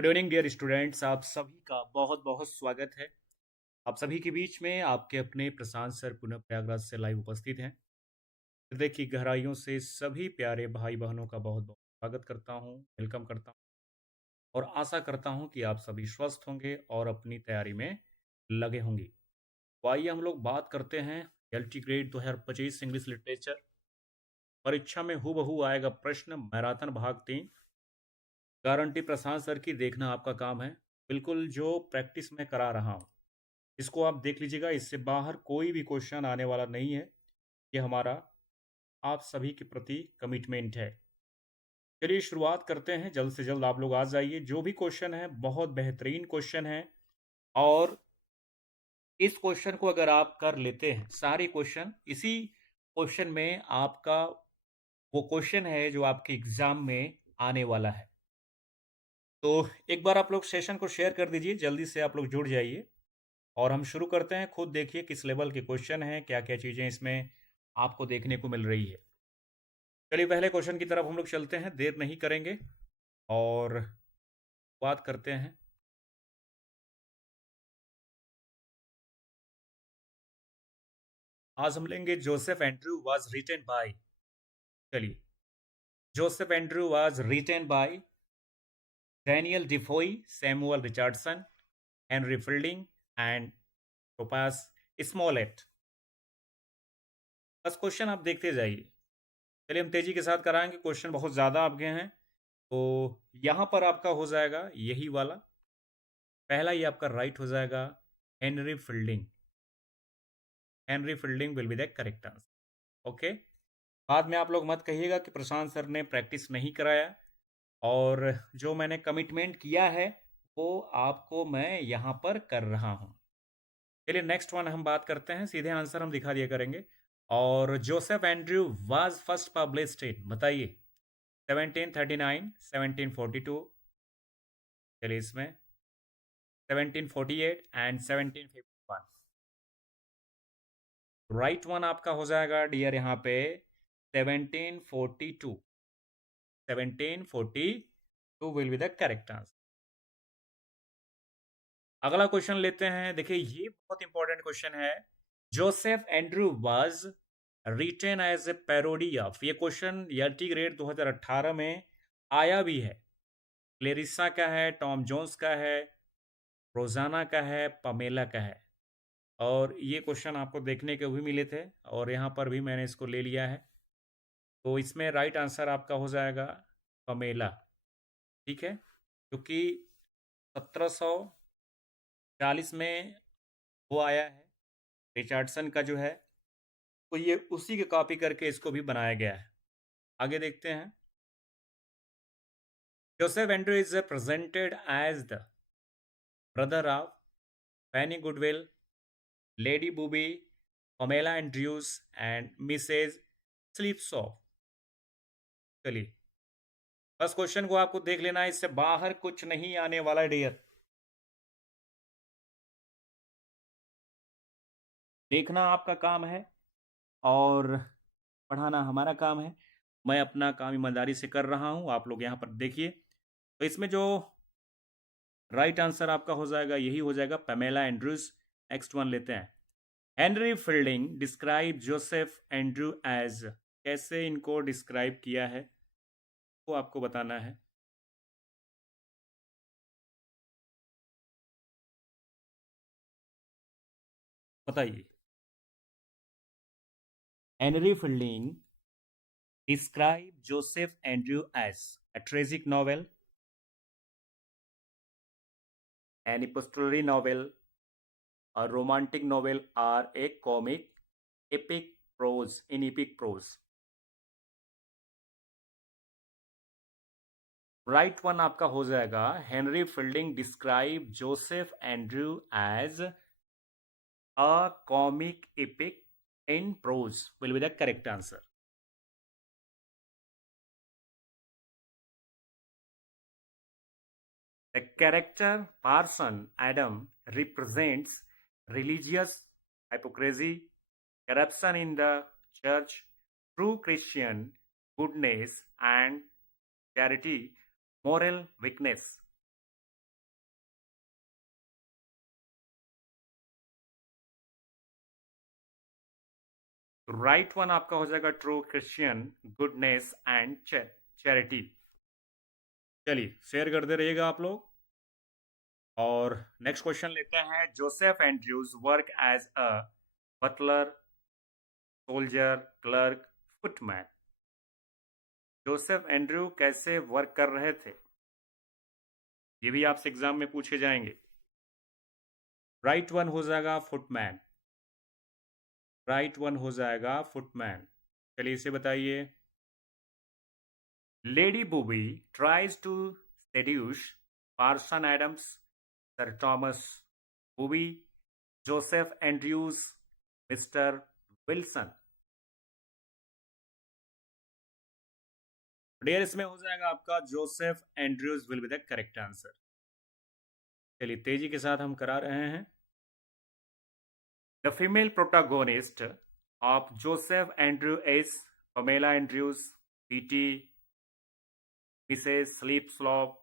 Good evening dear students, आप सभी का बहुत बहुत स्वागत है। आप सभी के बीच में आपके अपने प्रशांत सर पुनः प्रयागराज से लाइव उपस्थित हैं। हृदय की गहराइयों से सभी प्यारे भाई बहनों का बहुत बहुत स्वागत करता हूं, वेलकम करता हूं और आशा करता हूं कि आप सभी स्वस्थ होंगे और अपनी तैयारी में लगे होंगे। तो आइए हम लोग बात करते हैं एलटी ग्रेड 2025 इंग्लिश लिटरेचर। परीक्षा में हूबहू आएगा प्रश्न, मैराथन भाग 3। गारंटी प्रशांत सर की देखना आपका काम है। बिल्कुल जो प्रैक्टिस में करा रहा हूँ इसको आप देख लीजिएगा, इससे बाहर कोई भी क्वेश्चन आने वाला नहीं है। ये हमारा आप सभी के प्रति कमिटमेंट है। चलिए शुरुआत करते हैं, जल्द से जल्द आप लोग आ जाइए। जो भी क्वेश्चन है बहुत बेहतरीन क्वेश्चन है और इस क्वेश्चन को अगर आप कर लेते हैं, सारे क्वेश्चन इसी क्वेश्चन में आपका वो क्वेश्चन है जो आपके एग्जाम में आने वाला है। तो एक बार आप लोग सेशन को शेयर कर दीजिए, जल्दी से आप लोग जुड़ जाइए और हम शुरू करते हैं। खुद देखिए किस लेवल के क्वेश्चन हैं, क्या क्या चीज़ें इसमें आपको देखने को मिल रही है। चलिए पहले क्वेश्चन की तरफ हम लोग चलते हैं, देर नहीं करेंगे और बात करते हैं। आज हम लेंगे Joseph Andrew was written by. चलिए, Joseph Andrew was written by Daniel Defoe, Samuel Richardson, Henry Fielding and Tobias Smollett. बस क्वेश्चन आप देखते जाइए। चलिए हम तेजी के साथ कराएंगे, क्वेश्चन बहुत ज़्यादा आपके हैं। तो यहाँ पर आपका हो जाएगा यही वाला, पहला ही आपका राइट हो जाएगा, Henry fielding. Henry fielding will be the correct answer. Okay, बाद में आप लोग मत कहिएगा कि प्रशांत सर ने प्रैक्टिस नहीं कराया, और जो मैंने कमिटमेंट किया है वो आपको मैं यहाँ पर कर रहा हूँ। चलिए नेक्स्ट वन हम बात करते हैं, सीधे आंसर हम दिखा दिया करेंगे। और Joseph Andrew was first published in, बताइए, 1739, 1742, चलिए इसमें 1748 एंड 1751। राइट वन आपका हो जाएगा डियर यहाँ पे 1742। 1742 will be the correct answer. अगला क्वेश्चन लेते हैं। देखिए ये बहुत इंपॉर्टेंट क्वेश्चन है। Joseph Andrew was written as a parody of, ये क्वेश्चन एलटी ग्रेड 2018 में आया भी है। क्लेरिसा का है, टॉम जोन्स का है, रोजाना का है, पमेला का है। और ये क्वेश्चन आपको देखने के भी मिले थे और यहाँ पर भी मैंने इसको ले लिया है। तो इसमें राइट आंसर आपका हो जाएगा पमेला। ठीक है, क्योंकि 1740 में वो आया है रिचर्डसन का जो है, तो ये उसी के कॉपी करके इसको भी बनाया गया है। आगे देखते हैं। Joseph Andrew is presented as the brother of Fanny Goodwill, Lady Booby, Pamela Andrews and Mrs Slipslop. चलिए बस क्वेश्चन को आपको देख लेना है, इससे बाहर कुछ नहीं आने वाला डियर। देखना आपका काम है और पढ़ाना हमारा काम है। मैं अपना काम ईमानदारी से कर रहा हूं, आप लोग यहाँ पर देखिए। तो इसमें जो राइट आंसर आपका हो जाएगा यही हो जाएगा, पमेला एंड्रूज। नेक्स्ट वन लेते हैं। Henry Fielding describe Joseph Andrew as, कैसे इनको डिस्क्राइब किया है वो आपको बताना है। बताइए। Henry fielding describe Joseph Andrew as a tragic novel, an epistolary novel, a romantic novel, or a comic epic prose in epic prose. Right one आपका हो जाएगा, Henry Fielding describe Joseph Andrew as a comic epic in prose will be the correct answer. The character Parson Adam represents religious hypocrisy, corruption in the church, true Christian goodness and charity, moral weakness. Right one आपका हो जाएगा true Christian goodness and charity. चलिए share करते रहिएगा आप लोग। और next question लेते हैं। Joseph Andrews work as a butler, soldier, clerk, footman. Joseph Andrew कैसे वर्क कर रहे थे, ये भी आपसे एग्जाम में पूछे जाएंगे। राइट वन हो जाएगा फुटमैन। राइट वन हो जाएगा फुटमैन। चलिए इसे बताइए। Lady Booby tries to seduce Parson Adams, Sir Thomas Booby, Joseph Andrews, Mr Wilson. Dear इसमें हो जाएगा आपका Joseph Andrews will be the correct answer. चलिए तेजी के साथ हम करा रहे हैं। The female protagonist of Joseph Andrew is Pamela Andrews, Betty, Mrs Slipslop,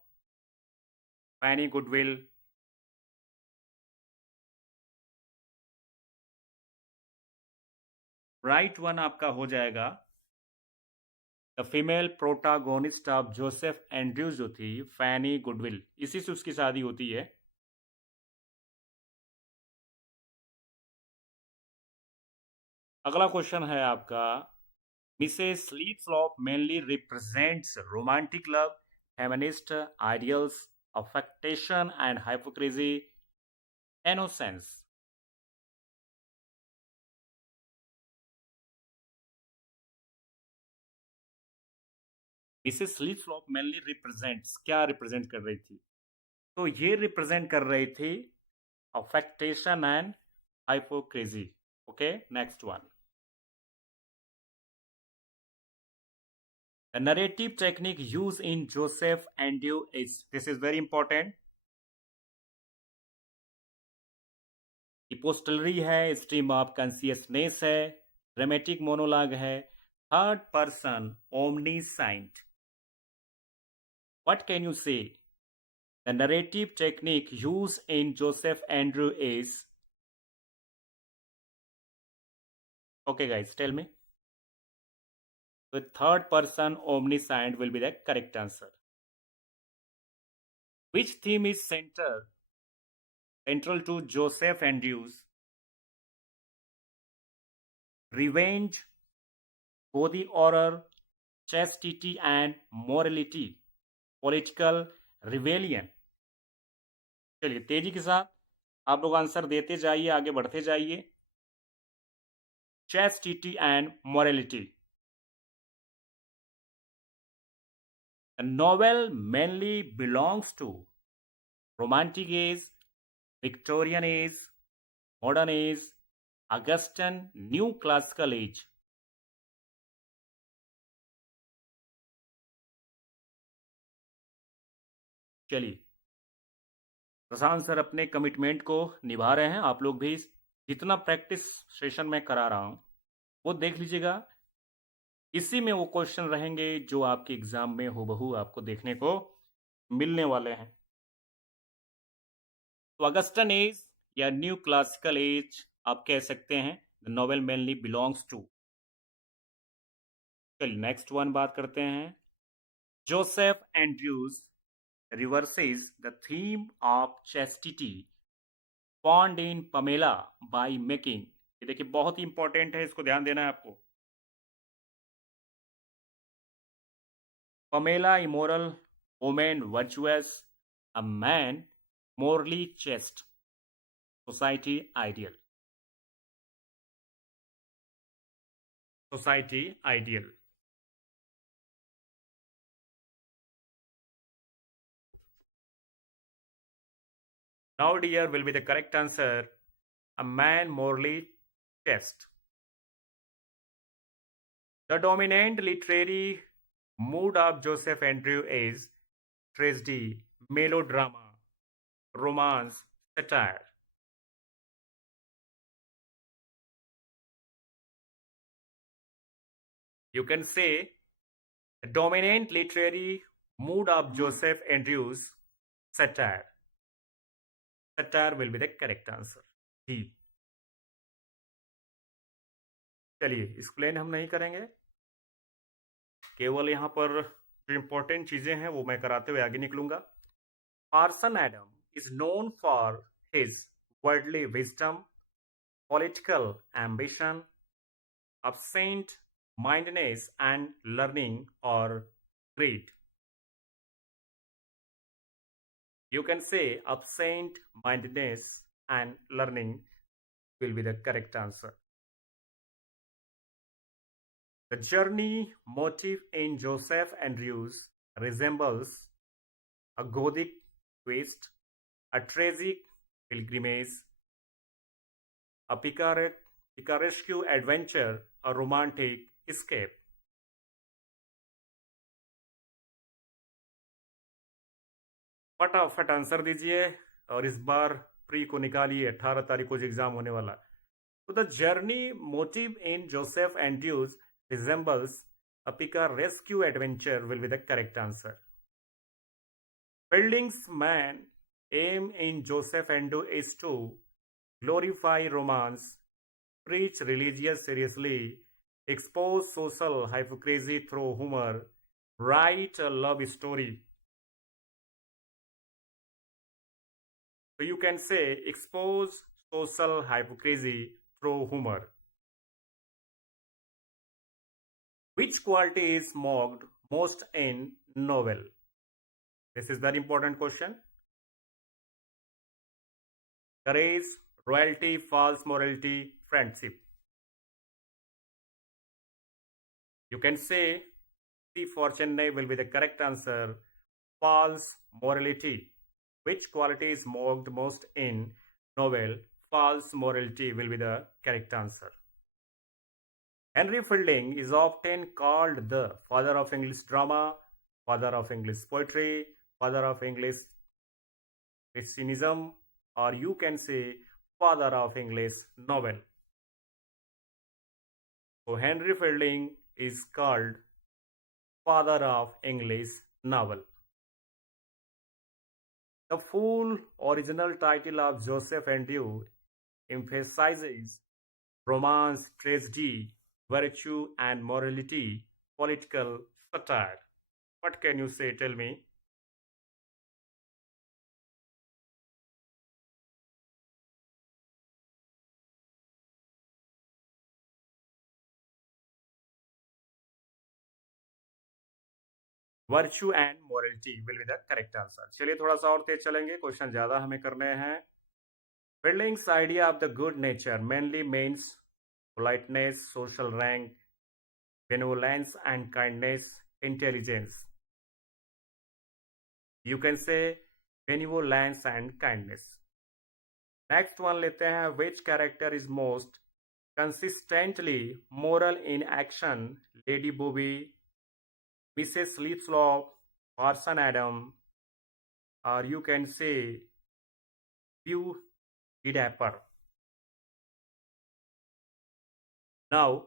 Fanny Goodwill. Right one आपका हो जाएगा the female protagonist of Joseph Andrews जो थी फैनी गुडविल, इसी से उसकी शादी होती है। अगला क्वेश्चन है आपका। Mrs sleep slope mainly represents romantic love, feminist ideals, affectation and hypocrisy, innocence। Mrs sleep slope mainly represents, क्या रिप्रेजेंट कर रही थी, तो ये रिप्रेजेंट कर रही थी affectation and hypocrisy। Okay next one. The narrative technique used in Joseph Andrew is, this is very important, इपोस्टलरी है, स्ट्रीम ऑफ कॉन्सियसनेस है, ड्रामेटिक मोनोलॉग है, third person ओमनीसाइंट। What can you say? The narrative technique used in Joseph Andrew is, okay guys, tell me. The third person omniscient will be the correct answer. Which theme is central to Joseph Andrew's? Revenge, body horror, chastity and morality, political rebellion। चलिए तेजी के साथ आप लोग answer देते जाइए, आगे बढ़ते जाइए। chastity and morality। The novel mainly belongs to romantic age, Victorian age, modern age, Augustan, new classical age। चलिए प्रशांत सर अपने कमिटमेंट को निभा रहे हैं, आप लोग भी जितना प्रैक्टिस सेशन में करा रहा हूं वो देख लीजिएगा। इसी में वो क्वेश्चन रहेंगे जो आपके एग्जाम में हूबहू आपको देखने को मिलने वाले हैं। तो अगस्टन एज या न्यू क्लासिकल एज आप कह सकते हैं। The novel mainly belongs to. चलिए नेक्स्ट वन बात करते हैं। Joseph Andrews reverses the theme of chastity found in Pamela by making, ये देखिए बहुत ही इंपॉर्टेंट है, इसको ध्यान देना है आपको। Pamela immoral, woman virtuous, a man morally chaste, society ideal। society ideal। Now dear will be the correct answer, a man morally chaste। The dominant literary mood of Joseph Andrew is tragedy, melodrama, romance, satire। You can say the dominant literary mood of Joseph Andrews, satire। Satire will be the correct answer। जी चलिए explain हम नहीं करेंगे, केवल यहाँ पर जो important चीज़ें हैं वो मैं कराते हुए आगे निकलूंगा। Parson Adam is known for his worldly wisdom, political ambition, absent mindedness, and learning or greed. You can say absent mindedness and learning will be the correct answer. The journey motive in Joseph Andrews resembles a Gothic twist, a tragic pilgrimage, a picaresque adventure, a romantic escape. फटाफट answer दीजिए और इस बार pre को निकालिए, 18 तारीख को जो exam होने वाला। तो the journey motive in Joseph Andrews resembles a rescue adventure will be the correct answer. Fielding's main aim in Joseph Andrew is to glorify romance, preach religious seriously, expose social hypocrisy through humor, write a love story. So you can say expose social hypocrisy through humor. Which quality is mocked most in novel? This is very important question. Courage, royalty, false morality, friendship. You can say C for Chennai will be the correct answer. False morality. Which quality is mocked most in novel? False morality will be the correct answer. Henry Fielding is often called the father of English drama, father of English poetry, father of English Christianism, or you can say father of English novel. So Henry Fielding is called father of English novel. The full original title of Joseph Andrew emphasizes romance, tragedy, virtue and morality, political satire. What can you say? Tell me. Virtue and morality will be the correct answer. चलिए थोड़ा सा और तेज चलेंगे, question ज्यादा हमें करने हैं। Fielding's idea of the good nature mainly means politeness, social rank, benevolence and kindness, intelligence. You can say benevolence and kindness. Next one लेते हैं, which character is most consistently moral in action? Lady Bobby, Mrs. Sleepslop, Parson Adam, or you can say Pew Dapper. Now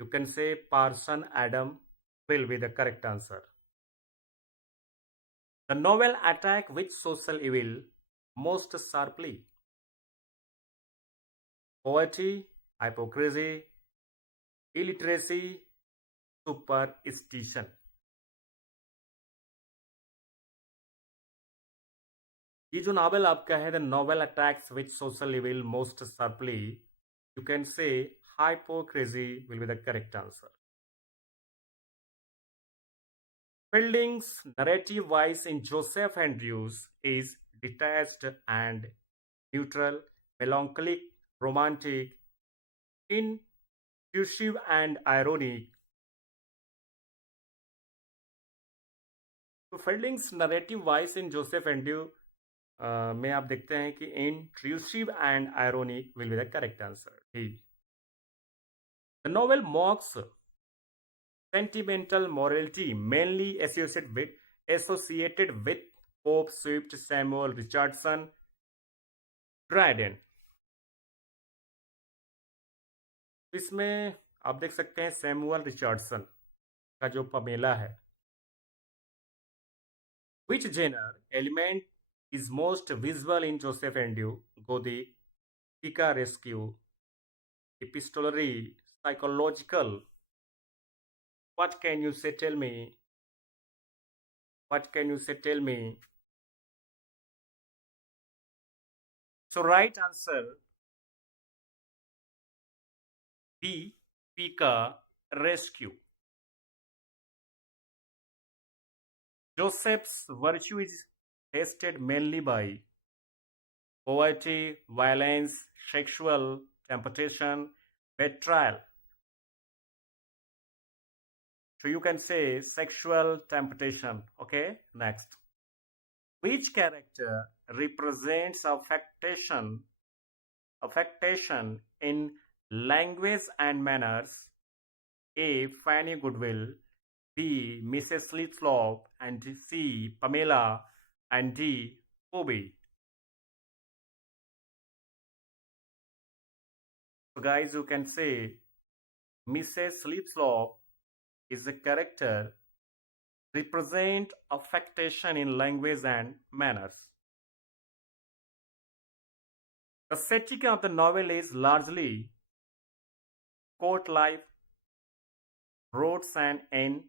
you can say Parson Adam will be the correct answer. The novel attack which social evil most sharply? Poverty, hypocrisy, illiteracy, superstition. ये जो novel आपका है, the novel attacks which social evil most sharply, you can say hypocrisy will be the correct answer. Fielding's narrative voice in Joseph Andrews is detached and neutral, melancholic, romantic, intrusive and ironic. तो Fielding's narrative voice in Joseph Andrews में आप देखते हैं कि intrusive and ironic will be the correct answer. The novel mocks sentimental morality mainly associated with Pope Swift, Samuel Richardson, Dryden. इसमें आप देख सकते हैं सैमुअल रिचर्डसन का जो पमेला है. Which genre element is most visible in Joseph Andrew? Gothic, picaresque, epistolary, psychological. What can you say? Tell me. What can you say? Tell me. So right answer B. Pika rescue. Joseph's virtue is tested mainly by poverty, violence, sexual temptation, betrayal. So you can say sexual temptation. Okay, next. Which character represents affectation in language and manners? A. Fanny Goodwill, B. Mrs. Slitzlop, and C. Pamela, and D. Phoebe. So guys, you can say Mrs. Slitzlop is a character represent affectation in language and manners. The setting of the novel is largely court life, roads and inn,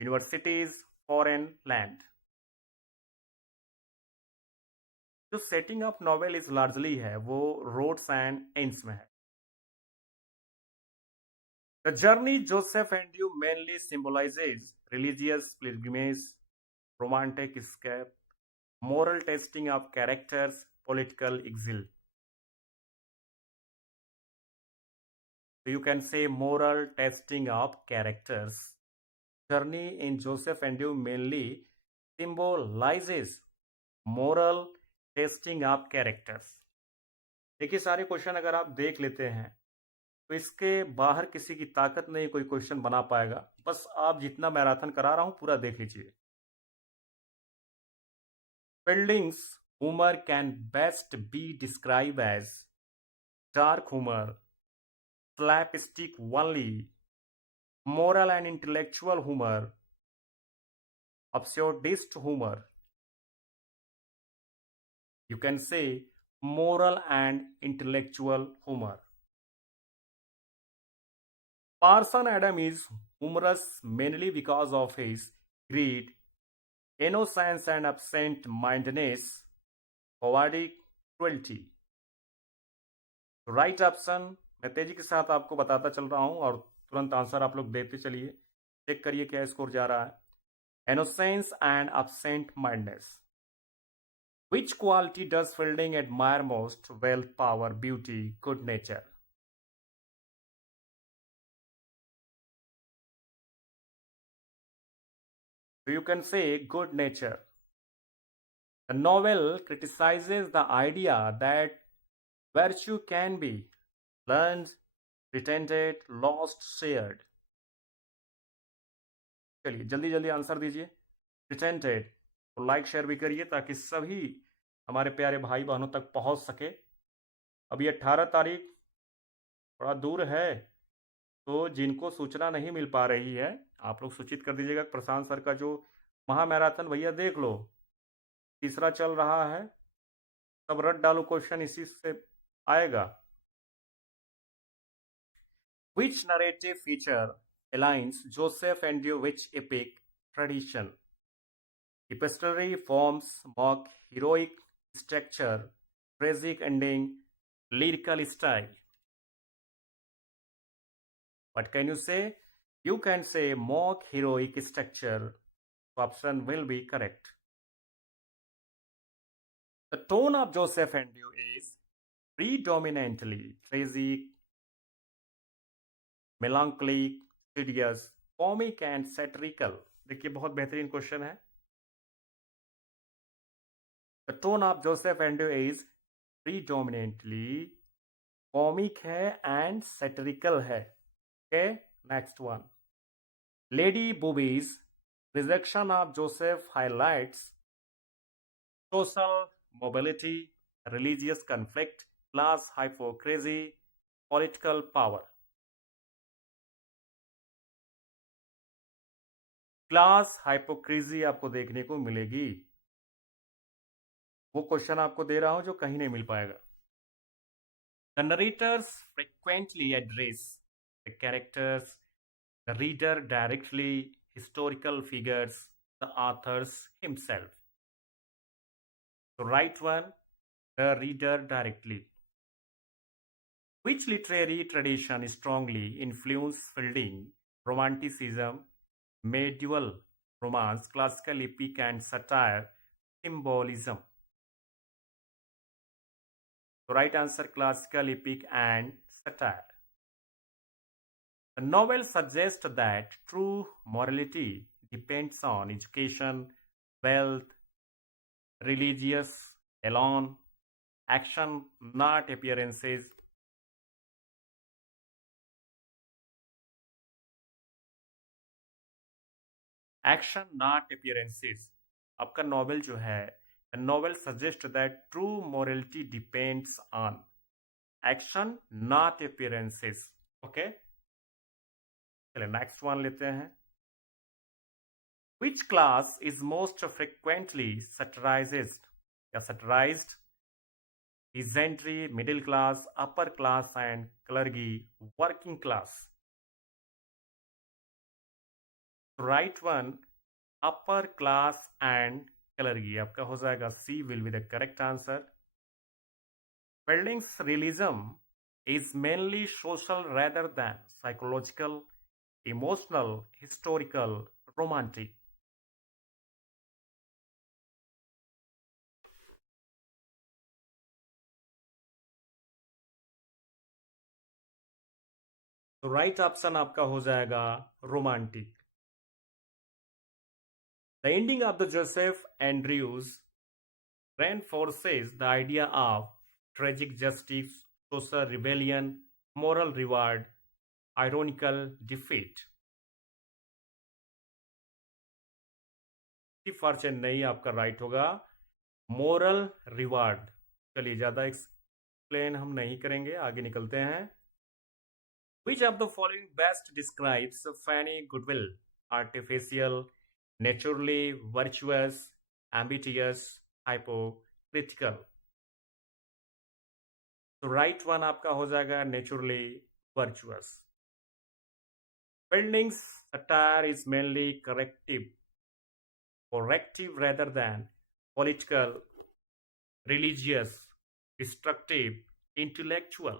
universities, foreign land. जो setting of novel is largely है वो roads and ends में है. The journey Joseph and you mainly symbolizes religious pilgrimage, romantic escape, moral testing of characters, political exile. So you can say moral testing of characters. Journey in Joseph and you mainly symbolizes moral testing of characters. देखिए सारे question अगर आप देख लेते हैं तो इसके बाहर किसी की ताकत नहीं कोई क्वेश्चन बना पाएगा. बस आप जितना मैराथन करा रहा हूं पूरा देख लीजिए. Fielding's humor can best be described as dark humor, slapstick only, moral and intellectual humor, absurdist humor. You can say moral and intellectual humor. Parson Adam is humorous mainly because of his greed, innocence and absent-mindedness, poetic cruelty. Right option मैं तेजी के साथ आपको बताता चल रहा हूं और तुरंत आंसर आप लोग देते चलिए. चेक करिए क्या स्कोर जा रहा है. Innocence and absent-mindedness. Which quality does Fielding admire most? Wealth, power, beauty, good nature. So you can say good nature. The novel criticizes the idea that virtue can be learned, pretended, lost, shared. चलिए जल्दी जल्दी answer दीजिए. Pretended. तो like share भी करिए ताकि सभी हमारे प्यारे भाई बहनों तक पहुंच सके. अभी 18 तारीख थोड़ा दूर है तो जिनको सूचना नहीं मिल पा रही है आप लोग सूचित कर दीजिएगा. प्रशांत सर का जो महामैराथन भैया देख लो तीसरा चल रहा है. सब रट डालो क्वेश्चन इसी से आएगा. Which narrative feature aligns Joseph and you which epic tradition? Epistolary forms, mock heroic structure, tragic ending, lyrical style. What can you say? You can say mock heroic structure. Option will be correct. The tone of Joseph and you is predominantly tragic, melancholic, serious, comic and satirical. देखिए बहुत बेहतरीन question है. The tone of Joseph and you is predominantly comic है and satirical है. Okay, next one. Lady Booby's rejection of Joseph highlights social mobility, religious conflict, class hypocrisy, political power. Class hypocrisy आपको देखने को मिलेगी. वो question आपको दे रहा हूं जो कहीं नहीं मिल पाएगा. The narrators frequently address the characters, the reader directly, historical figures, the authors himself. So, right one, the reader directly. Which literary tradition strongly influenced Fielding? Romanticism, medieval romance, classical epic, and satire, symbolism. So, right answer classical epic and satire. The novel suggests that true morality depends on education, wealth, religious alone, action, not appearances. Action, not appearances. आपका novel जो है, novel suggest that true morality depends on action not appearances. Okay, चलिए next one लेते हैं. Which class is most frequently satirized या satirized? Peasantry, middle class, upper class, and clergy, working class. Right one, upper class and clergy. आपका हो जाएगा C will be the correct answer. Fielding's realism is mainly social rather than psychological, emotional, historical, romantic. तो right option आपका हो जाएगा romantic. The ending of the Joseph Andrews reinforces the idea of tragic justice, social rebellion, moral reward, ironical defeat. For Chennai आपका right होगा, moral reward. चलिए ज्यादा explain हम नहीं करेंगे, आगे निकलते हैं. Which of the following best describes Fanny Goodwill? Artificial, naturally, virtuous, ambitious, hypocritical. तो राइट वन आपका हो जाएगा naturally virtuous. Fielding's satire is mainly corrective rather than political, religious, destructive, intellectual.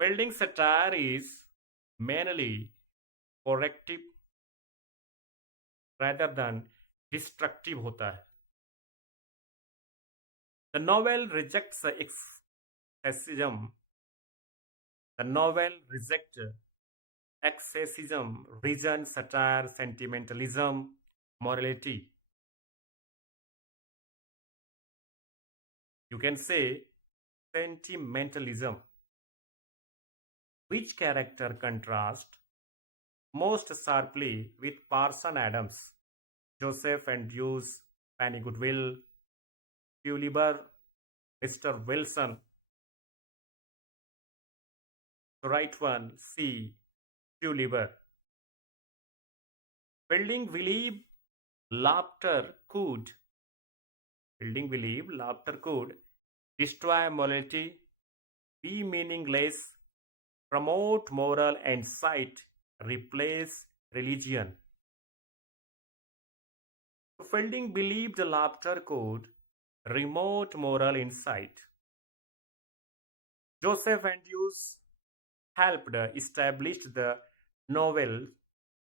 Fielding's satire is mainly corrective rather than destructive होता है. The novel rejects excessism. The novel rejects excessism, reason, satire, sentimentalism, morality. You can say sentimentalism. Which character contrasts most sharply with Parson Adams? Joseph Andrews, Fanny Goodwill, Tulliver, Mr. Wilson. The right one, C. Tulliver. Fielding believed laughter could. Fielding believed laughter could destroy morality, be meaningless, promote moral insight, replace religion. Fielding believed laughter could remote moral insight. Joseph Andrews helped establish the novel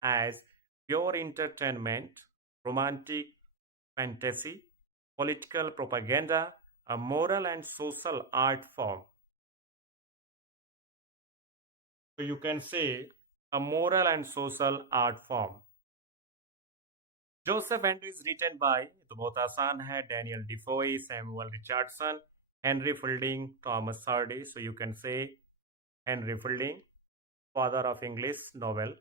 as pure entertainment, romantic fantasy, political propaganda, a moral and social art form. So you can say a moral and social art form. Joseph Andrews written by, तो बहुत आसान है, Daniel Defoe, Samuel Richardson, Henry Fielding, Thomas Hardy. So you can say Henry Fielding, father of English novel.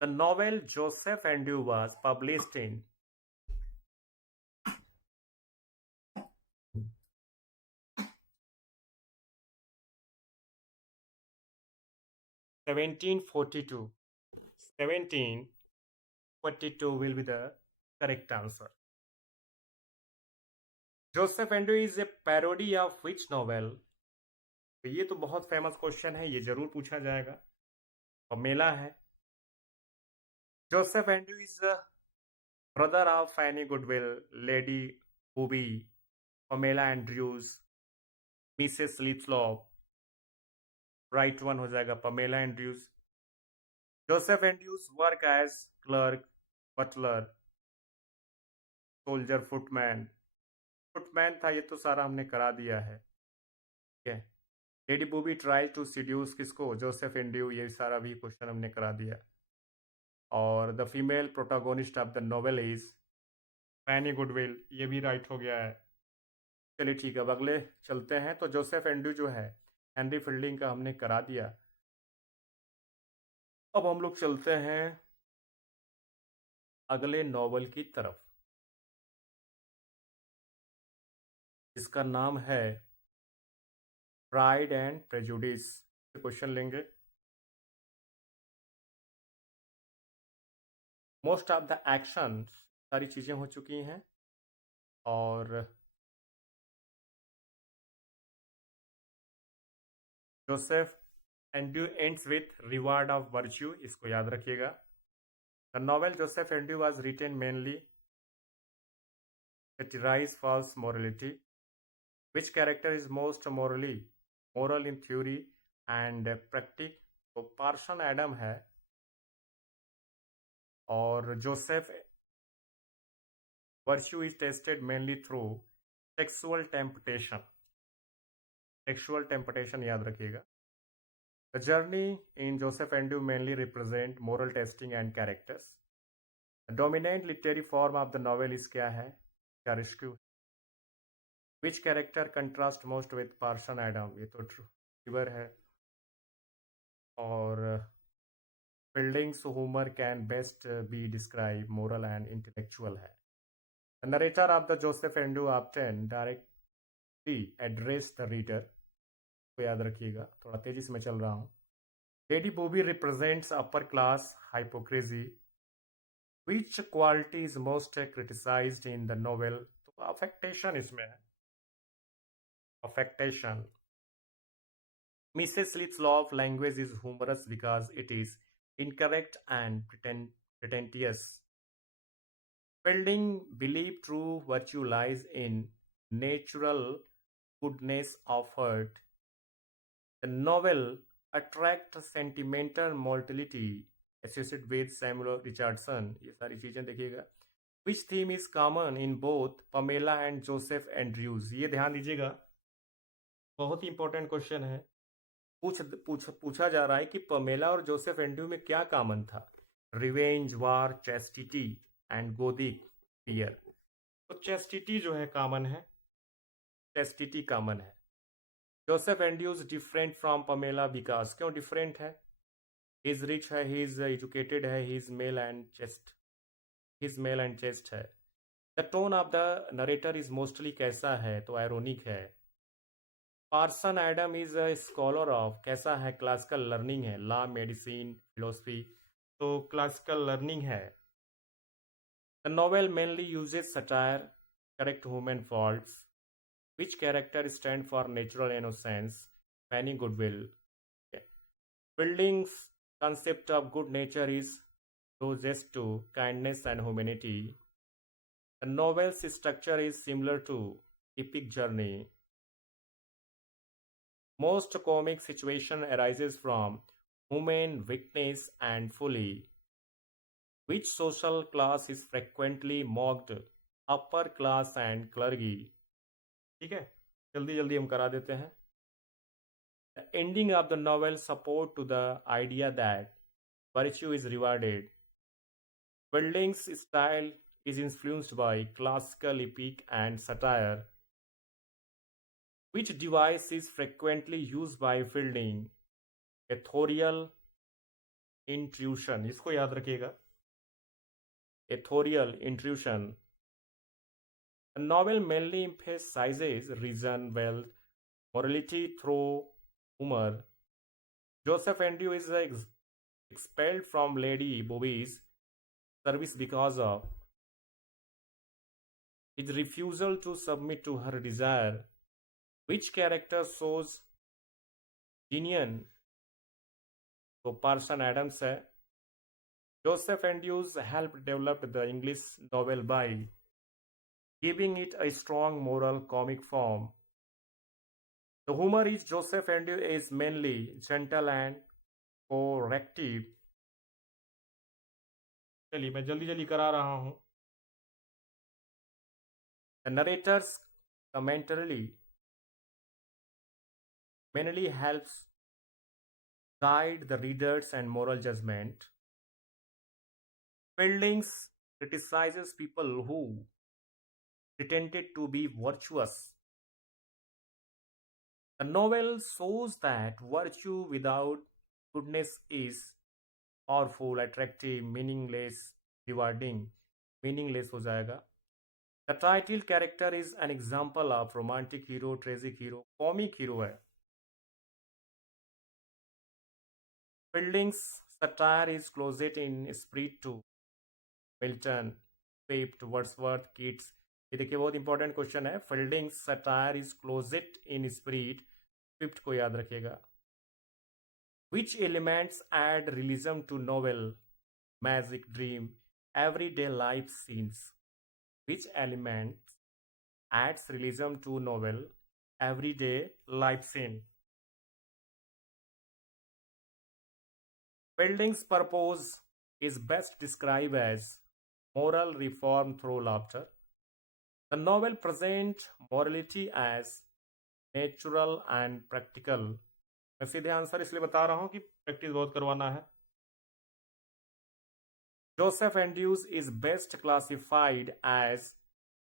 The novel Joseph Andrews was published in 1742. 1742 will be the correct answer. Joseph Andrew is a parody of which novel? तो ये तो बहुत famous question है, ये जरूर पूछा जाएगा। और मेला है। Joseph Andrew is brother of Fanny Goodwill, Lady Booby, Pamela Andrews, Mrs Slipslop. Right one हो जाएगा Pamela Andrews. Joseph Andrews work as clerk, butler, soldier, footman. Footman था, ये तो सारा हमने करा दिया है। ठीक है। Lady Booby try to seduce किसको? जोसेफ एंड्रयू, ये सारा भी क्वेश्चन हमने करा दिया। और the female protagonist of the novel is Fanny Goodwill, ये भी राइट हो गया है। चलिए ठीक है, अब अगले चलते हैं। तो जोसेफ एंड्रयू जो है हेनरी फील्डिंग का हमने करा दिया। अब हम लोग चलते हैं अगले नॉवल की तरफ, इसका नाम है प्राइड एंड प्रेजुडिस। क्वेश्चन लेंगे। मोस्ट ऑफ द एक्शन, सारी चीजें हो चुकी हैं। और Joseph Andrew ends with reward of virtue, इसको याद रखिएगा। The novel Joseph Andrew was written mainly satirize false morality. Which character is most moral in theory and practice? तो पार्सन एडम है। और Joseph virtue is tested mainly through sexual temptation. Sexual temptation याद रखिएगा। The journey in Joseph Andrew mainly represent moral testing and characters. Dominant literary form of the novel is क्या है? Picaresque? Which character contrast most with Parson Adam? ये तो Trulliber है। और Fielding's humour can best be describe moral and intellectual है। The narrator of the Joseph Andrew often directly address the reader, को याद रखिएगा, थोड़ा तेजी से मैं चल रहा हूँ। Lady booby represents upper class hypocrisy. Which quality is most criticised in the novel? तो अफेक्टेशन इसमें है, affectation. Mrs. Sleep's law of language is humorous because it is incorrect and pretentious. Fielding believed true virtue lies in natural goodness of heart. The novel attracts sentimental mortality associated with Samuel Richardson. ये सारी चीजें देखिएगा। Which theme is common in both Pamela and Joseph Andrews? ये ध्यान दीजिएगा, बहुत ही important question है। पूछा जा रहा है कि पमेला और जोसेफ एंड्रयू में क्या कॉमन था? Revenge, war, chastity and Gothic fear. तो चैस्टिटी जो है कॉमन है, चैस्टिटी कॉमन है। Joseph Andrews different from Pamela because, क्यों डिफरेंट है? ही इज रिच है, ही इज एजुकेटेड है, he is male and chaste, his male and chaste है। The tone of the narrator is mostly कैसा है? तो ironic है। Parson Adam is a scholar of, कैसा है? क्लासिकल लर्निंग है, लॉ, मेडिसिन, फिलोसफी, तो क्लासिकल लर्निंग है। The novel mainly uses satire, correct human faults. Which character stand for natural innocence? Fanny Goodwill. Buildings concept of good nature is closest to kindness and humanity. The novel's structure is similar to epic journey. Most comic situation arises from human weakness and folly. Which social class is frequently mocked? Upper class and clergy. ठीक है, जल्दी जल्दी हम करा देते हैं। The ending of the novel support to the idea that virtue is rewarded. Fielding's style is influenced by classical epic and satire. Which device is frequently used by Fielding? Authorial intrusion, इसको याद रखिएगा, authorial intrusion. The novel mainly emphasizes reason, wealth, morality through humor. Joseph Andrew is expelled from Lady Bobby's service because of his refusal to submit to her desire. Which character shows genuine? तो person Adams है. Joseph Andrews helped develop the English novel by giving it a strong moral comic form. The humor is Joseph Andrews is mainly gentle and corrective. चलिए मैं जल्दी जल्दी करा रहा हूं. The narrator's commentary mainly helps guide the readers and moral judgment. Fieldings criticizes people who pretended to be virtuous. The novel shows that virtue without goodness is powerful, attractive, meaningless, rewarding. Meaningless हो जाएगा. The title character is an example of romantic hero, tragic hero, comic hero है. Fielding's satire is closet in spirit to Milton, Swift, Wordsworth, Keats. ये देखिए बहुत important question है. Fielding satire is closet in spirit. Swift को याद रखिएगा. Which elements add realism to novel? Magic, dream, everyday life scenes. Which elements adds realism to novel everyday life scene? Fielding's purpose is best described as moral reform through laughter. The novel presents morality as natural and practical. मैं सीधे answer इसलिए बता रहा हूं कि practice बहुत करवाना है. Joseph Andrews is best classified as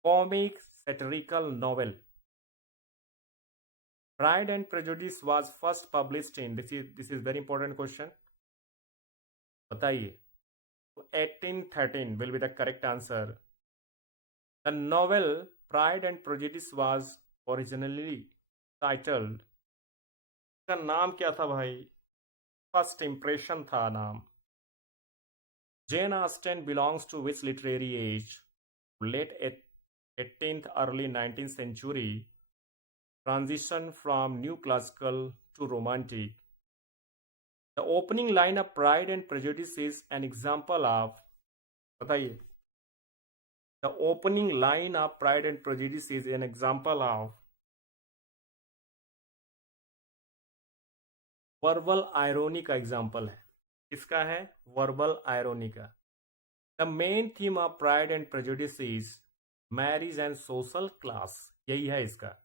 comic satirical novel. Pride and Prejudice was first published in this is very important question. बताइए. 1813 will be the correct answer. The novel Pride and Prejudice was originally titled. इसका नाम क्या था भाई? First impression था नाम. Jane Austen belongs to which literary age? Late 18th, early 19th century. Transition from new classical to romantic. The opening line of Pride and Prejudice is an example of. बताइए. The opening line of Pride and Prejudice is an example of verbal irony का example है. किसका है? Verbal irony का. The main theme of Pride and Prejudice is marriage and social class. यही है इसका.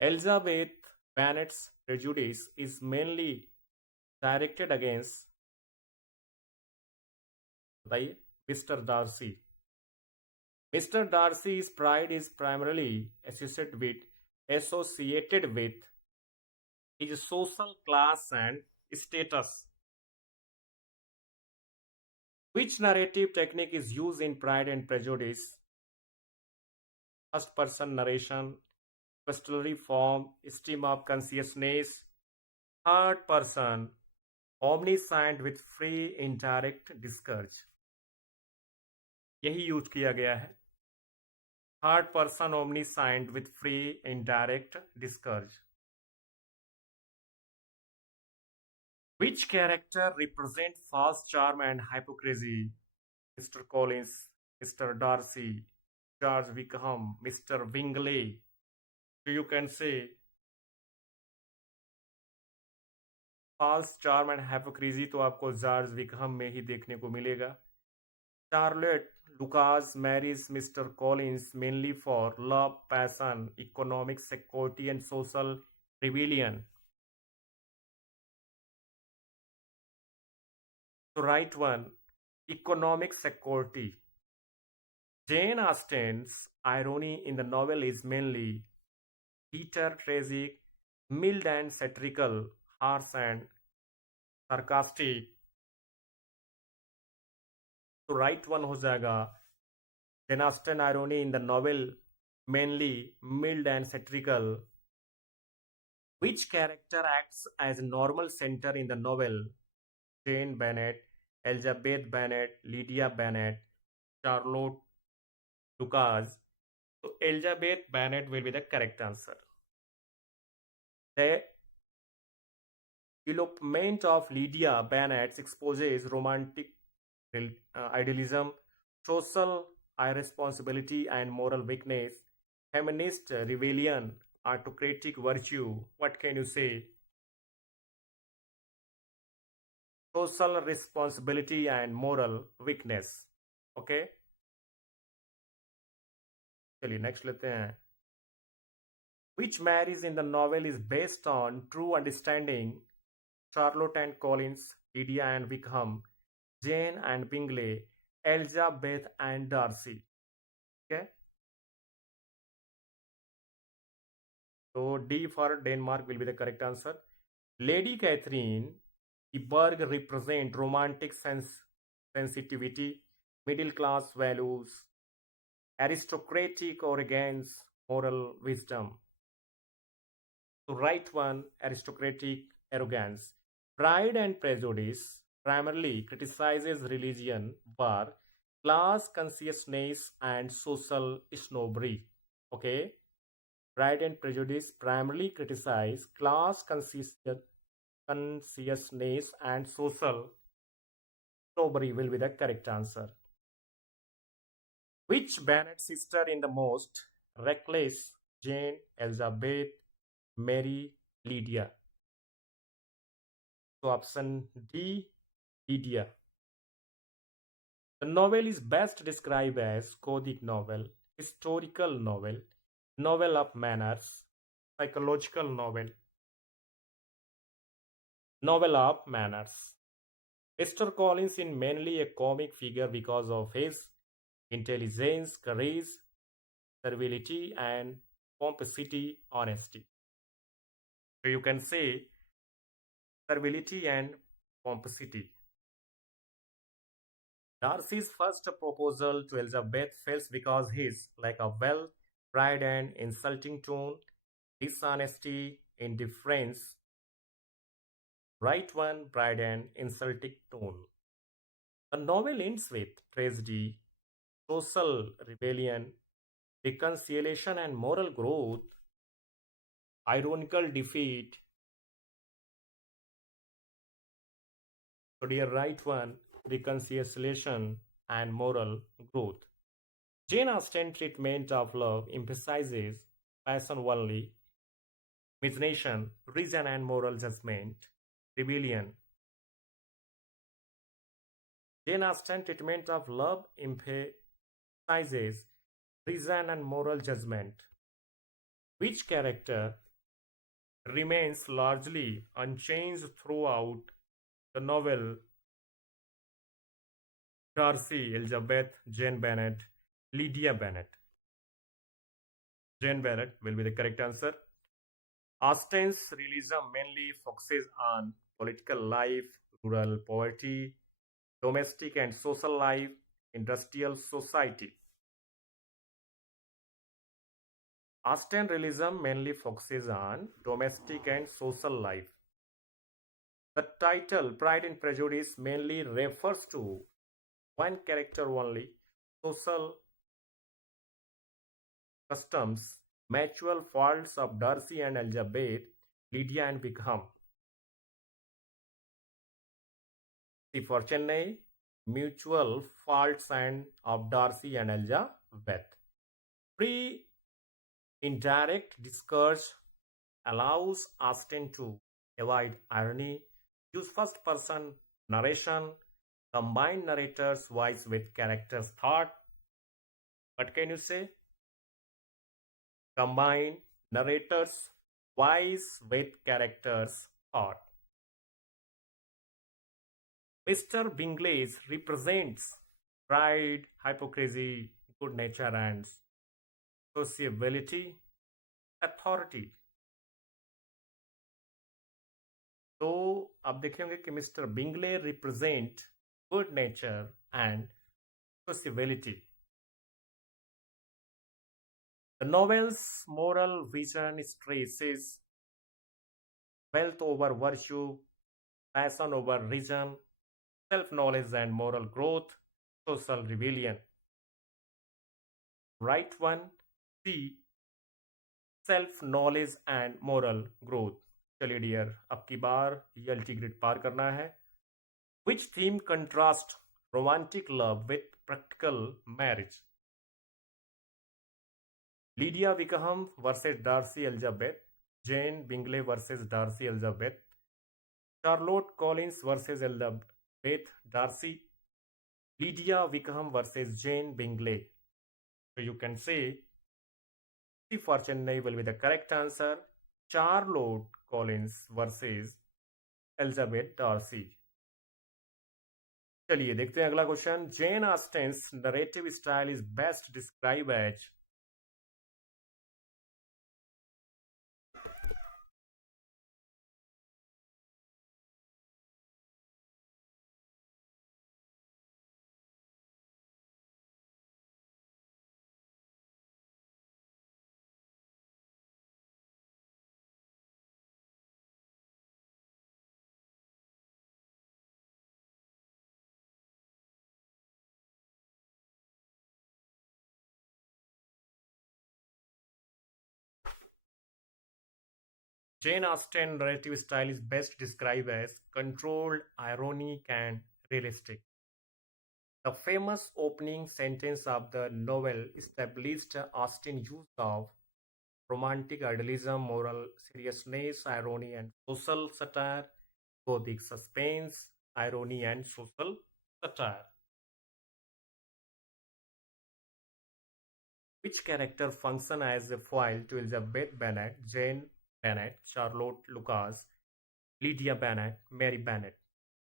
Elizabeth Bennet's prejudice is mainly directed against. बताइए. Mr. Darcy. Mr. Darcy's pride is primarily associated with his social class and status. Which narrative technique is used in Pride and Prejudice? First person narration, epistolary form, stream of consciousness, third person, omniscient with free indirect discourse. यही use किया गया है. Third person omniscient with free indirect discourse. Which character represent false charm and hypocrisy? Mr. Collins, Mr. Darcy, George Wickham, Mr. Bingley. So you can say false charm and hypocrisy तो आपको George Wickham में ही देखने को मिलेगा. Charlotte Lucas marries Mr. Collins mainly for love, passion, economic security and social rebellion. So right one, economic security. Jane Austen's irony in the novel is mainly bitter, tragic, mild and satirical, harsh and sarcastic. तो right one हो जाएगा. Jane Austen irony in the novel mainly mild and satirical. Which character acts as a normal center in the novel? Jane Bennet, Elizabeth Bennet, Lydia Bennet, Charlotte Lucas. So Elizabeth Bennet will be the correct answer. The elopement of Lydia Bennet exposes romantic idealism, social irresponsibility, and moral weakness, feminist rebellion, autocratic virtue. What can you say? Social responsibility and moral weakness. Okay, चलिए next लेते हैं. Which marriage in the novel is based on true understanding? Charlotte and Collins, Lydia and Wickham, Jane and Bingley, Elizabeth and Darcy. Okay, so D for Denmark will be the correct answer. Lady Catherine, the Berg represent romantic sensitivity, middle class values, aristocratic arrogance, moral wisdom. So right one, aristocratic arrogance. Pride and Prejudice primarily criticizes religion, war, class consciousness, and social snobbery. Okay, Pride and Prejudice primarily criticize class consciousness and social snobbery will be the correct answer. Which Bennet sister in the most reckless? Jane, Elizabeth, Mary, Lydia. So option D, Lydia. The novel is best described as Gothic novel, historical novel, novel of manners, psychological novel, novel of manners. Mr. Collins is mainly a comic figure because of his intelligence, courage, servility, and pomposity, honesty. So you can say servility and pomposity. Darcy's first proposal to Elizabeth fails because his lack of wealth, pride, and insulting tone, dishonesty, indifference. Right one, pride and insulting tone. The novel ends with tragedy, social rebellion, reconciliation, and moral growth, ironical defeat. So, dear right one, reconciliation and moral growth. Jane Austen's treatment of love emphasizes passion only, imagination, reason, and moral judgment, rebellion. Jane Austen's treatment of love emphasizes reason and moral judgment. Which character remains largely unchanged throughout the novel? Darcy, Elizabeth, Jane Bennet, Lydia Bennet. Jane Bennet will be the correct answer. Austen's realism mainly focuses on political life, rural poverty, domestic and social life, industrial society. Austen realism mainly focuses on domestic and social life. The title Pride and Prejudice mainly refers to one character only, social customs, mutual faults of Darcy and Elizabeth, Lydia and Wickham. C for Chennai, mutual faults and of Darcy and Elizabeth. Indirect discourse allows Austen to avoid irony, use first person narration, combine narrator's voice with character's thought. What can you say? Combine narrator's voice with character's thought. Mr. Bingley represents pride, hypocrisy, good nature, and sociability, authority. तो आप देखेंगे कि mister Bingley represent good nature and sociability. The novel's moral vision stresses wealth over virtue, passion over reason, self-knowledge and moral growth, social rebellion. Right one, C. Self knowledge and moral growth. चलिए dear, अब की बार ये अल्टीग्रेड पार करना है। Which theme contrast romantic love with practical marriage? Lydia Wickham versus Darcy Elizabeth, Jane Bingley versus Darcy Elizabeth, Charlotte Collins versus Elizabeth Darcy, Lydia Wickham versus Jane Bingley. So you can say C for Chennai will be the correct answer. Charlotte Collins versus Elizabeth Darcy. चलिए देखते हैं अगला question. Jane Austen's narrative style is best describe as. Jane Austen narrative style is best described as controlled, ironic, and realistic. The famous opening sentence of the novel established Austen's use of romantic idealism, moral seriousness, irony, and social satire, gothic suspense, irony, and social satire. Which character function as a foil to Elizabeth Bennet, Jane Bennet, Charlotte Lucas, Lydia Bennet, Mary Bennet?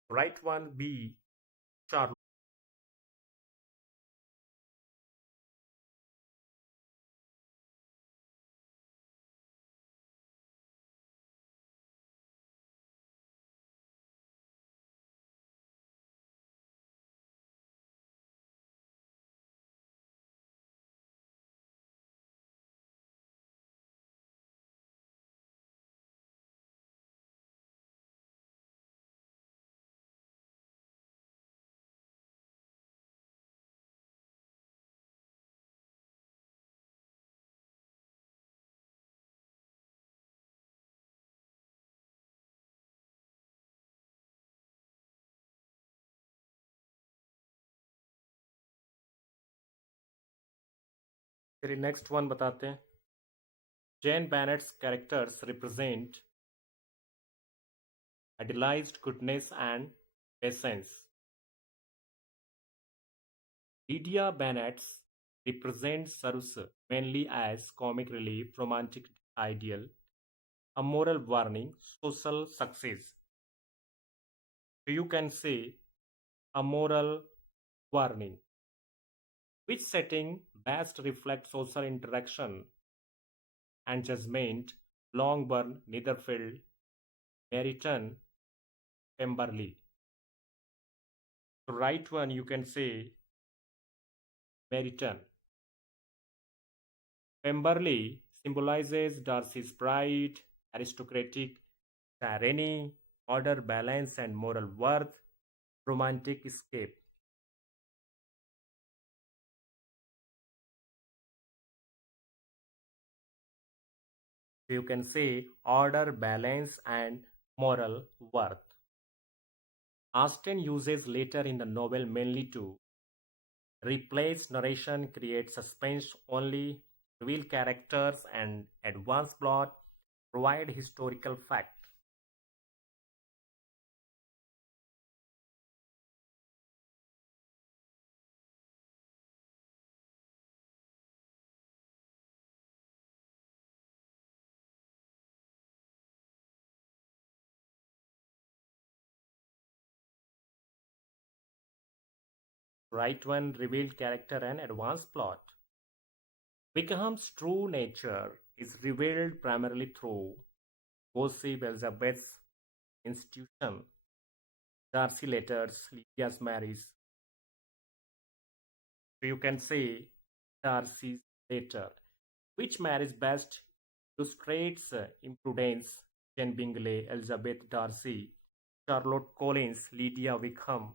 Right one, B. Charlotte. फिर next one बताते हैं. Jane Bennett's characters represent idealized goodness and patience. Lydia Bennett's represent serves mainly as comic relief, romantic ideal, a moral warning, social success. So you can say a moral warning. Which setting best reflects social interaction and judgment? Longbourn, Netherfield, Meryton, Pemberley. So right one you can say Meryton. Pemberley symbolizes Darcy's pride, aristocratic tyranny, order, balance, and moral worth, romantic escape. So you can say order, balance, and moral worth. Austen uses later in the novel mainly to replace narration, create suspense only, reveal characters, and advance plot, provide historical fact. Right one, revealed character and advanced plot. Wickham's true nature is revealed primarily through gossip, Elizabeth's institution, Darcy letters, Lydia's marriage. So you can say Darcy's letter. Which marriage best illustrates imprudence? Jane Bingley, Elizabeth Darcy, Charlotte Collins, Lydia Wickham.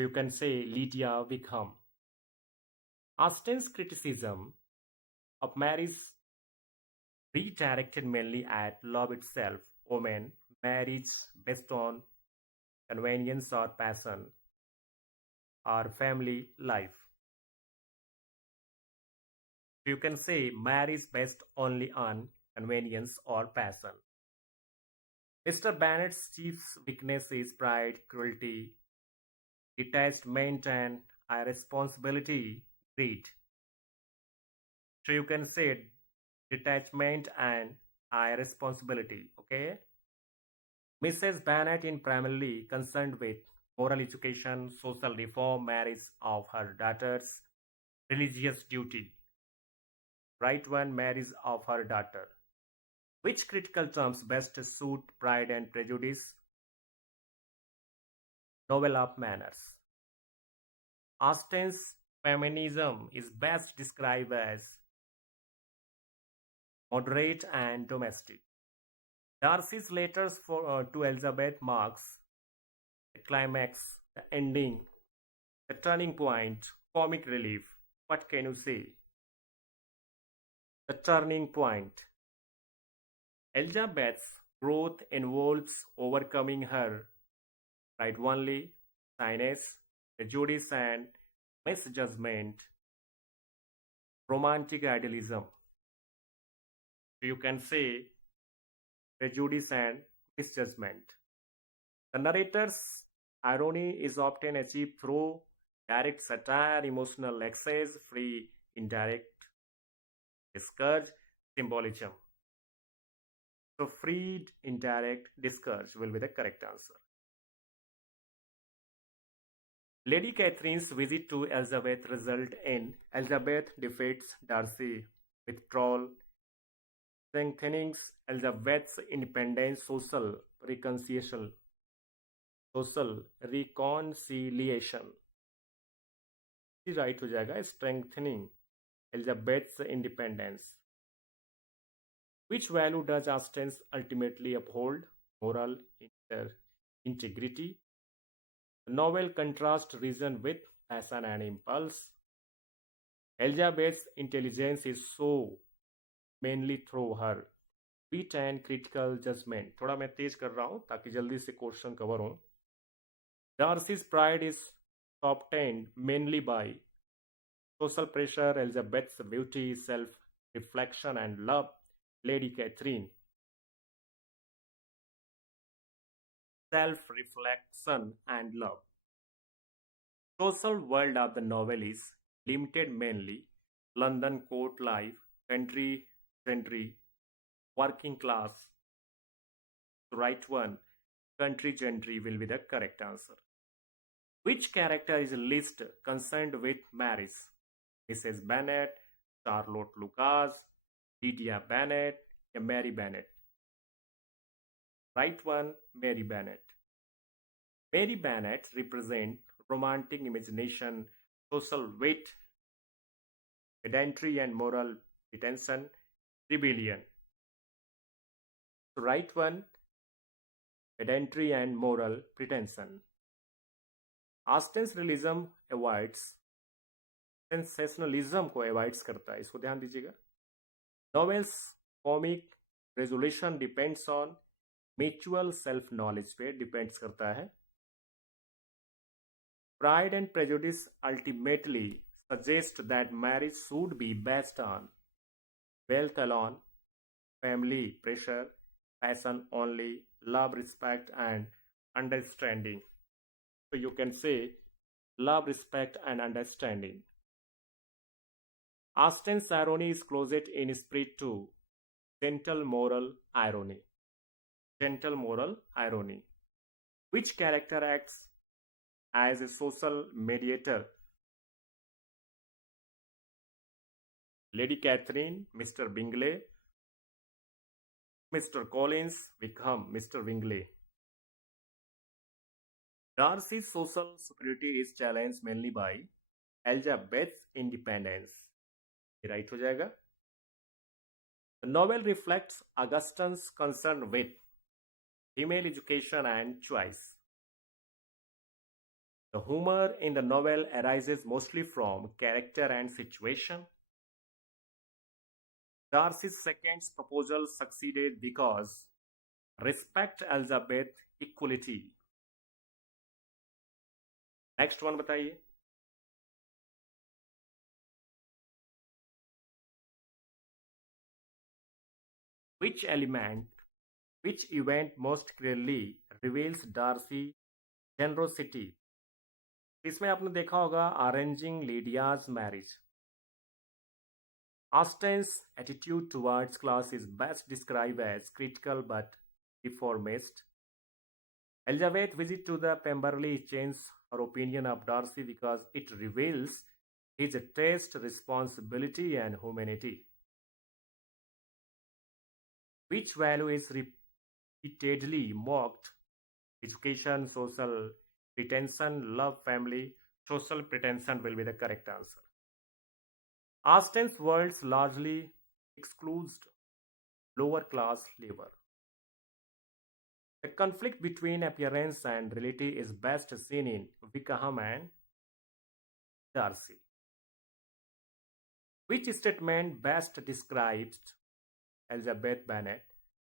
So you can say Lydia Wickham. Austen's criticism of marriage redirected mainly at love itself, women, marriage based on convenience or passion, or family life. You can say marriage based only on convenience or passion. Mr. Bennet's chief weakness is pride, cruelty, detachment, and irresponsibility, greed. So you can say detachment and irresponsibility. Okay. Mrs. Bennet is primarily concerned with moral education, social reform, marriage of her daughters, religious duty. Right one, marriage of her daughter. Which critical terms best suit Pride and Prejudice? Novel of manners. Austen's feminism is best described as moderate and domestic. Darcy's letters to Elizabeth marks the climax, the ending, the turning point, comic relief. What can you say? The turning point. Elizabeth's growth involves overcoming her right only shyness, prejudice, and misjudgment, romantic idealism. So you can say prejudice and misjudgment. The narrator's irony is often achieved through direct satire, emotional excess, free indirect discourse, symbolism. So free indirect discourse will be the correct answer. Lady Catherine's visit to Elizabeth result in Elizabeth defeats Darcy, withdrawal, strengthening Elizabeth's independence, social reconciliation. Right हो जाएगा strengthening Elizabeth's independence. Which value does Austen ultimately uphold? Moral integrity. The novel contrasts reason with passion and impulse. Elizabeth's intelligence is so mainly through her wit and critical judgment. थोड़ा मैं तेज कर रहा हूँ ताकि जल्दी से क्वेश्चन कवर हो. Darcy's pride is obtained mainly by social pressure, Elizabeth's beauty, self-reflection, and love, Lady Catherine. Self-reflection and love. Social world of the novel is limited mainly London court life, country gentry, working class. Right one, country gentry will be the correct answer. Which character is least concerned with marriage? Mrs. Bennet, Charlotte Lucas, Lydia Bennet, Mary Bennet. Right one, Mary Bennet. Mary Bennet represents romantic imagination, social wit, pedantry and moral pretension, rebellion. Right one, pedantry and moral pretension. Austen's realism avoids sensationalism को avoids करता है, इसको ध्यान दीजिएगा. Novels comic resolution depends on mutual self knowledge पे depends करता है. Pride and prejudice ultimately suggest that marriage should be based on wealth alone, family pressure, passion only, love, respect, and understanding. So you can say love, respect, and understanding. Austen's irony is closet in spirit to gentle moral irony. Gentle moral irony. Which character acts as a social mediator? Lady Catherine, Mr. Bingley, Mr. Collins become Mr. Bingley. Darcy's social security is challenged mainly by Elizabeth's independence. Right हो जाएगा. The novel reflects Augustine's concern with female education and choice. The humor in the novel arises mostly from character and situation. Darcy's second proposal succeeded because respect Elizabeth equality. Next one बताइए. Which element, which event most clearly reveals Darcy generosity? इसमें आपने देखा होगा arranging Lydia's marriage. Austen's attitude towards class is best described as critical but reformist. Elizabeth's visit to the Pemberley changes her opinion of Darcy because it reveals his taste, responsibility, and humanity. Which value is repeatedly mocked? Education, social pretension, love, family. Social pretension will be the correct answer. Austen's world largely excludes lower class labor. The conflict between appearance and reality is best seen in Wickham and Darcy. Which statement best describes Elizabeth Bennet?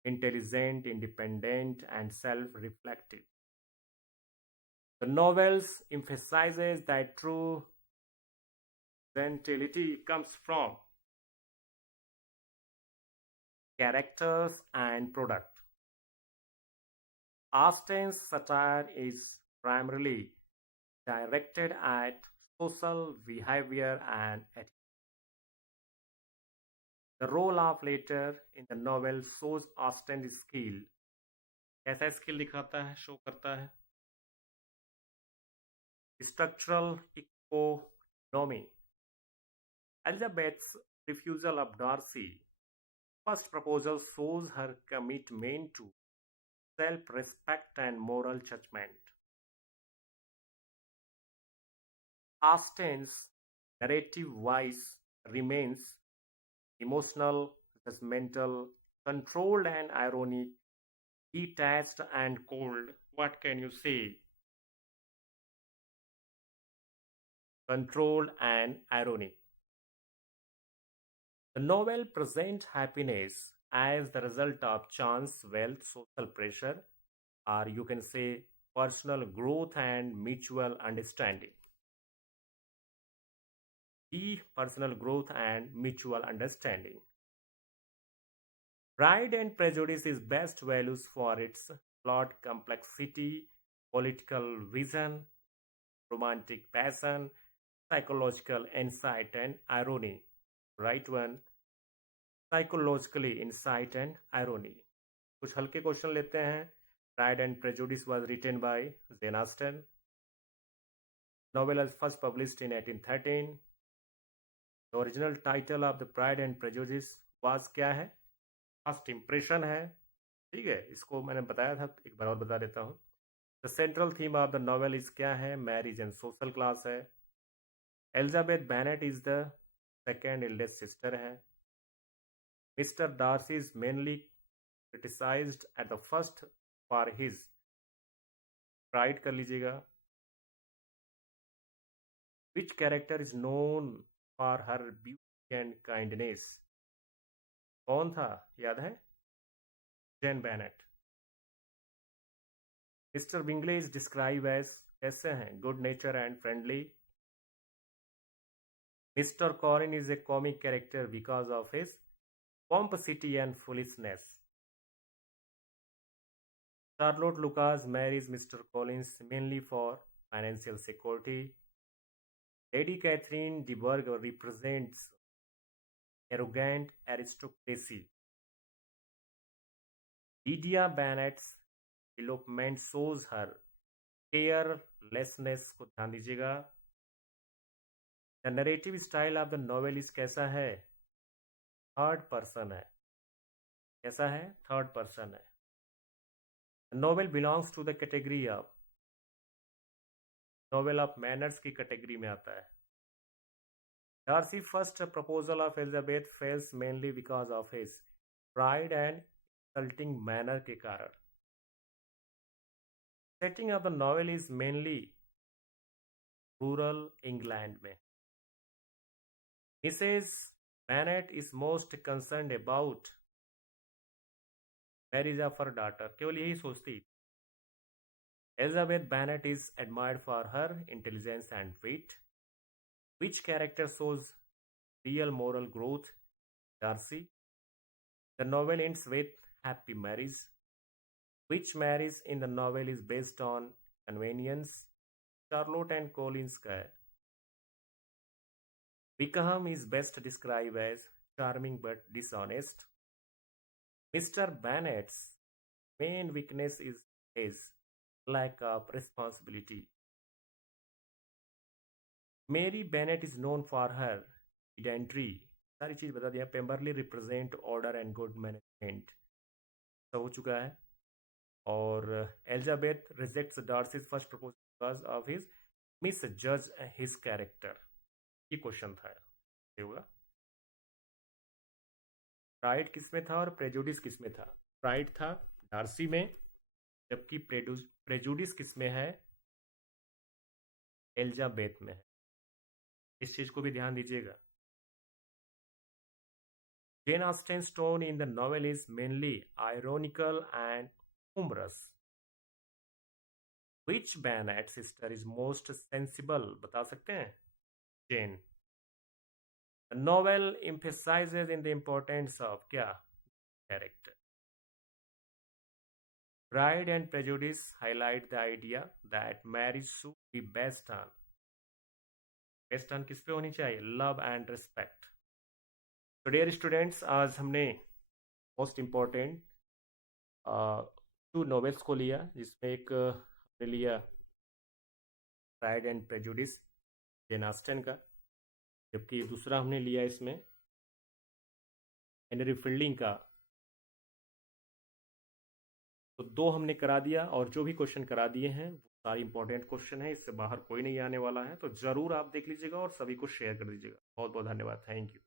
Intelligent, independent, and self-reflective. The novel emphasizes that true gentility comes from characters and product. Austen's satire is primarily directed at social behavior and ethics. The role of letter in the novel shows Austen's skill. कैसा skill दिखाता है, show करता है? Structural economy. Elizabeth's refusal of Darcy's first proposal shows her commitment to self-respect and moral judgment. Austen's narrative voice remains emotional, judgmental, controlled, and ironic, detached and cold. What can you say? Controlled and ironic. The novel presents happiness as the result of chance, wealth, social pressure, or you can say personal growth and mutual understanding. Personal growth and mutual understanding. Pride and Prejudice is best values for its plot complexity, political vision, romantic passion, psychological insight and irony. Right one. Psychologically insight and irony. कुछ हल्के question लेते हैं. Pride and Prejudice was written by Jane Austen. Novel was first published in 1813. The original title of the Pride and Prejudice was क्या है? First Impression है. ठीक है, इसको मैंने बताया था, एक बार और बता देता हूँ. The central theme of the novel is क्या है? Marriage and social class है. Elizabeth Bennet is the second eldest sister है. Mr. Darcy is mainly criticized at the first for his pride कर लीजिएगा. Which character is known for her beauty and kindness? कौन था, याद है? Jane Bennet. Mr. Bingley is described as कैसे हैं? Good nature and friendly. Mr. Collins is a comic character because of his pomposity and foolishness. Charlotte Lucas marries Mr. Collins mainly for financial security. Lady Catherine de Bourgh represents arrogant aristocracy. Lydia Bennet's elopement shows her carelessness. को ध्यान दीजिएगा. The narrative style of the novel is कैसा है? Third person है. कैसा है? Third person है. The novel belongs to the category of novel of manners की category में आता है. Darcy's first proposal of Elizabeth fails mainly because of his pride and insulting manner के कारण. Setting of the novel is mainly rural England में। Mrs Bennet is most concerned about marriage of her daughter, केवल यही सोचती। Elizabeth Bennet is admired for her intelligence and wit. Which character shows real moral growth? Darcy. The novel ends with happy marriage. Which marriage in the novel is based on convenience? Charlotte and Colin's का है। Wickham is best described as charming but dishonest. Mr. Bennet's main weakness is his lack of responsibility. Mary Bennet is known for her pedantry. सारी चीज बता दिया। Pemberley represent order and good management सब हो चुका है। और Elizabeth rejects Darcy's first proposal because of his misjudge his character. ये क्वेश्चन था, ये होगा। प्राइड किसमें था और प्रेजुडिस किसमें था? प्राइड था डार्सी में, जबकि प्रेजुडिस किसमें है? एलिजाबेथ में है। इस चीज को भी ध्यान दीजिएगा। Jane Austen's tone in the novel is mainly ironical and humorous. Which Bennet sister is most sensible? बता सकते हैं? Jane. The novel emphasizes in the importance of क्या? Character. Pride and Prejudice highlight the idea that marriage should be based on किस पे होनी चाहिए? Love and respect. तो dear students, आज हमने मोस्ट इम्पॉर्टेंट 2 नॉवेल्स को लिया, जिसमें एक हमने लिया pride and prejudice Jane Austen का, जबकि दूसरा हमने लिया इसमें हेनरी फील्डिंग का। तो 2 हमने करा दिया, और जो भी क्वेश्चन करा दिए हैं वो सारे इंपॉर्टेंट क्वेश्चन है, इससे बाहर कोई नहीं आने वाला है। तो ज़रूर आप देख लीजिएगा और सभी को शेयर कर दीजिएगा। बहुत बहुत धन्यवाद। Thank you.